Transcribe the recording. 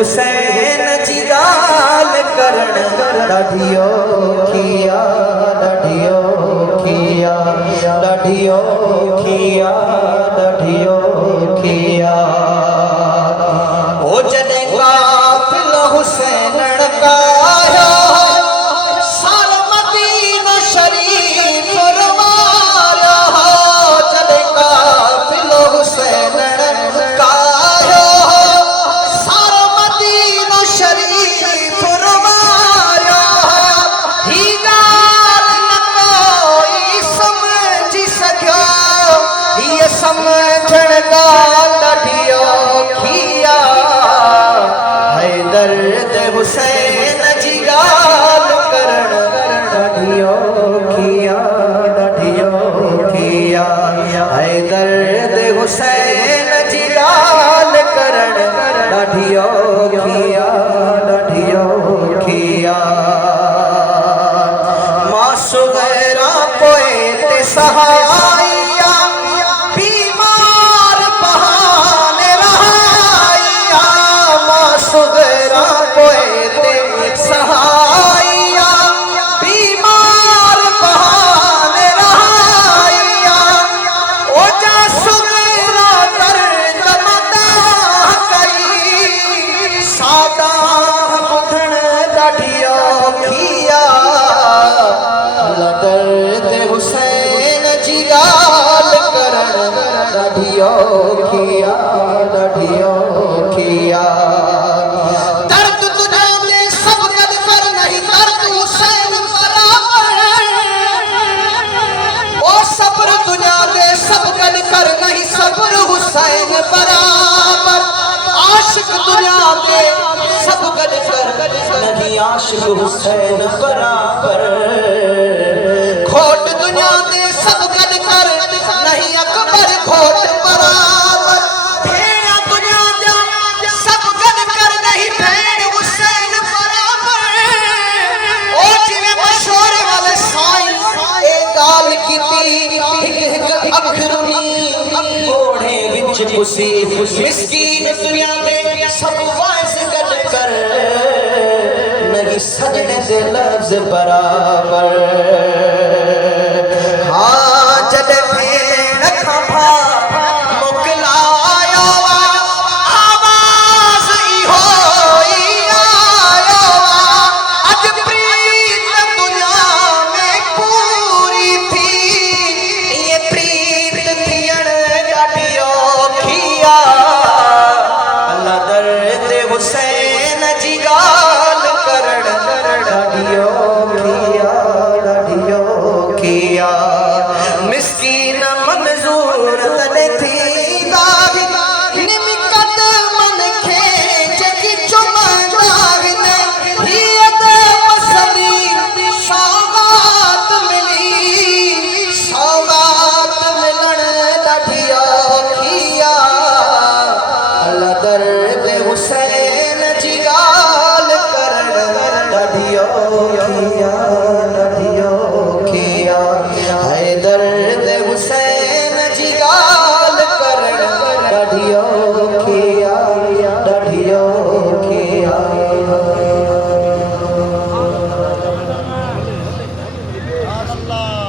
हुसैन जी गाल करण ॾाढियो खिया ॾाढियो खिया ॾाढियो खिया ॾाढियो खिया ओ जॾहिं काफ़िल हुसैन काया साल मदीना शरीफ रवाया जॾहिं काफ़िल हुसैन काया साल मदीना शरीफ रवाया ही ॻाल्हि न कोई समझी सघियो हीअ समझण ॻाल्हि ॾाढियो खिया हैदर ते हुसैन जी ॻाल्हि करण ॾाढियो खिया ॾाढियो खिया हैदर ते हुसैन जी ॻाल्हि करण ॾाढियो खिया ॾाढियो खिया मां सुगैरा पोइ ते सहाइया बीमार बहाने रहाइया मां सुगैरा पोइ ते सहाइया बीमार बहाने रहाइया ओ जा सुगैरा दर्द मदा कई सादा ॿुधण ॾाढियो खिया दर्द हुसैन जी ॻाल्हि करण ॾाढियो खिया ॾाढियो खिया दर्द तुझा दे सब गद कर नहीं दर्द हुसैन बराबर ओ सब्र तुझा दे सब गद कर नहीं सब्र हुसैन बराबर आशिक तुझा दे सब गद कर नहीं आशिक हुसैन बराबर खोट दुनिया दे सब गद कर नहीं अकबर खोट बराबर भेड़ा दुनिया दे सब गद कर नहीं भेड़ हुसैन बराबर ओ जिवें मशहूर वाले साईं ए गाल कीती हिक अखरुनी ओढ़े विच खुशी मिस्कीन दुनिया दे सब वाइस गद कर नहीं सजने दे लफ्ज बराबर हाँ जद भेड़ खफा मोकलायो आवाज इहो ई आयो अज प्रीत दुनिया में पूरी थी ये प्रीत थियण ॾाढियो खिया अल्लाह दर्द हुसैन जी ॻाल्हि करण ॾाढियो खिया ॾाढियो खिया मिस्कीन मंज़ूर तॾहिं थींदा निमकत मन खे जेकी चुमंदा आहिनि हीअ त मसली सौगात मिली सौगात मिलण ॾाढियो खिया अल्लाह दर्द हुसैन जी ॻाल्हि करण ॾाढियो खिया ॾाढियो खिया हैदर ते हुसैन जी ॻाल्हि करण ॾाढियो खिया ॾाढियो खिया अल्लाह